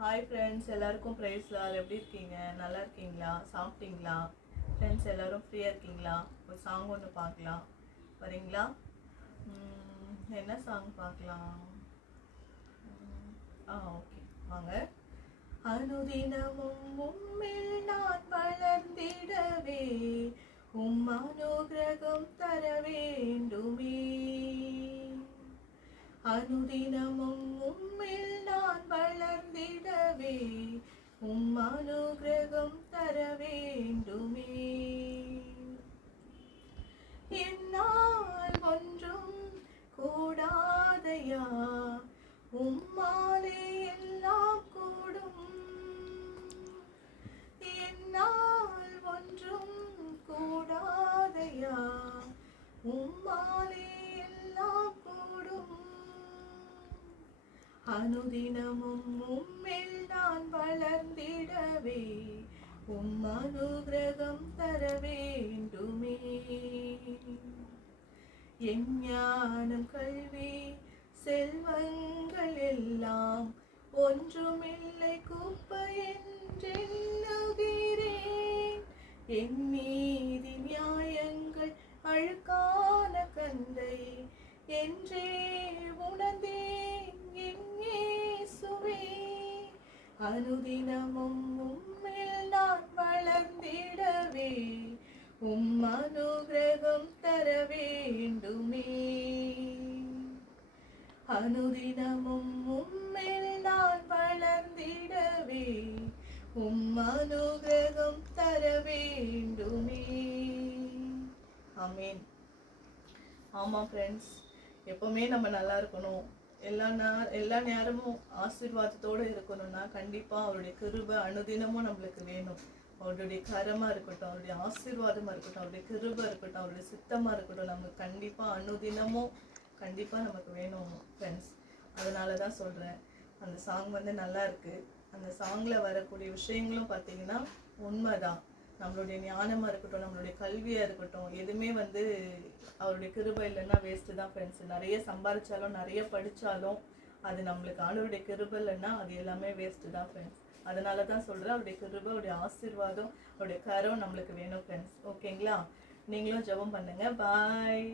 Hi friends, எல்லாருக்கும் price Lal. எப்படி இருக்கீங்க? நல்லா இருக்கீங்களா? சாப்பிட்டீங்களா? ஃப்ரெண்ட்ஸ் எல்லாரும் ஃப்ரீயாக இருக்கீங்களா? ஒரு சாங் ஒன்று பார்க்கலாம், வரீங்களா? என்ன சாங் பார்க்கலாம்? ஓகே, வாங்க. அனுதினமும் உம்மில் நான் வளர்ந்திடவே அனுகிரகம் தர வேண்டுமே. அனுதினமும் உம்மில் நான் வளர்ந்திடவே அனுகிரகம் தர வேண்டுமே. என்னால் ஒன்றும் கூடாதையா, உம்மாலே எல்லாம் கூடும். என்னால் ஒன்றும் கூடாதையா, உம்மாலே எல்லாம் கூடும். அனுதினமும் உம்மில் நான் வளர்ந்திடவே அனுகிரகம் தர வேண்டுமே. என் ஞானம் கல்வி செல்வங்கள் எல்லாம் ஒன்றுமில்லை குப்பை என்றெண்ணுகிறேன். என் நீதி நியாயங்கள் அழுக்கான கந்தை என்றே உணர்ந்தேன் என் இயேசுவே. அனுதினமும் உம்மில் நான் வளர்ந்திடவே அனுகிரகம் தர வேண்டுமே. அனுதினமும் உம்மில் நான் வளர்ந்திடவே அனுகிரகம் தர வேண்டுமே. ஆமீன். ஆமாம் ஃப்ரெண்ட்ஸ், எப்பவுமே நம்ம நல்லா இருக்கணும், எல்லா நேரமும் ஆசீர்வாதத்தோடு இருக்கணும்னா கண்டிப்பாக அவருடைய கிருபை அனுதினமும் நம்மளுக்கு வேணும். அவருடைய கரமாக இருக்கட்டும், அவருடைய ஆசீர்வாதமாக இருக்கட்டும், அவருடைய கிருபை இருக்கட்டும், அவருடைய சித்தமாக இருக்கட்டும், நமக்கு கண்டிப்பாக அனுதினமும் கண்டிப்பாக நமக்கு வேணும் ஃப்ரெண்ட்ஸ். அதனால தான் சொல்கிறேன், அந்த சாங் நல்லா இருக்குது. அந்த சாங்கில் வரக்கூடிய விஷயங்களும் பார்த்தீங்கன்னா உண்மைதான். நம்மளுடைய ஞானமாக இருக்கட்டும், நம்மளுடைய கல்வியாக இருக்கட்டும், எதுவுமே அவருடைய கிருபை இல்லைன்னா வேஸ்ட்டு தான் ஃப்ரெண்ட்ஸ். நிறைய சம்பாதிச்சாலும் நிறைய படித்தாலும் அது நம்மளுக்கு ஆண்டவருடைய கிருபை இல்லைன்னா அது எல்லாமே வேஸ்ட்டு தான் ஃப்ரெண்ட்ஸ். அதனால தான் சொல்கிறேன், அவருடைய கிருபை, அவருடைய ஆசீர்வாதம், அவருடைய கரம் நம்மளுக்கு வேணும் ஃப்ரெண்ட்ஸ். ஓகேங்களா? நீங்களும் ஜெபம் பண்ணுங்கள். பாய்.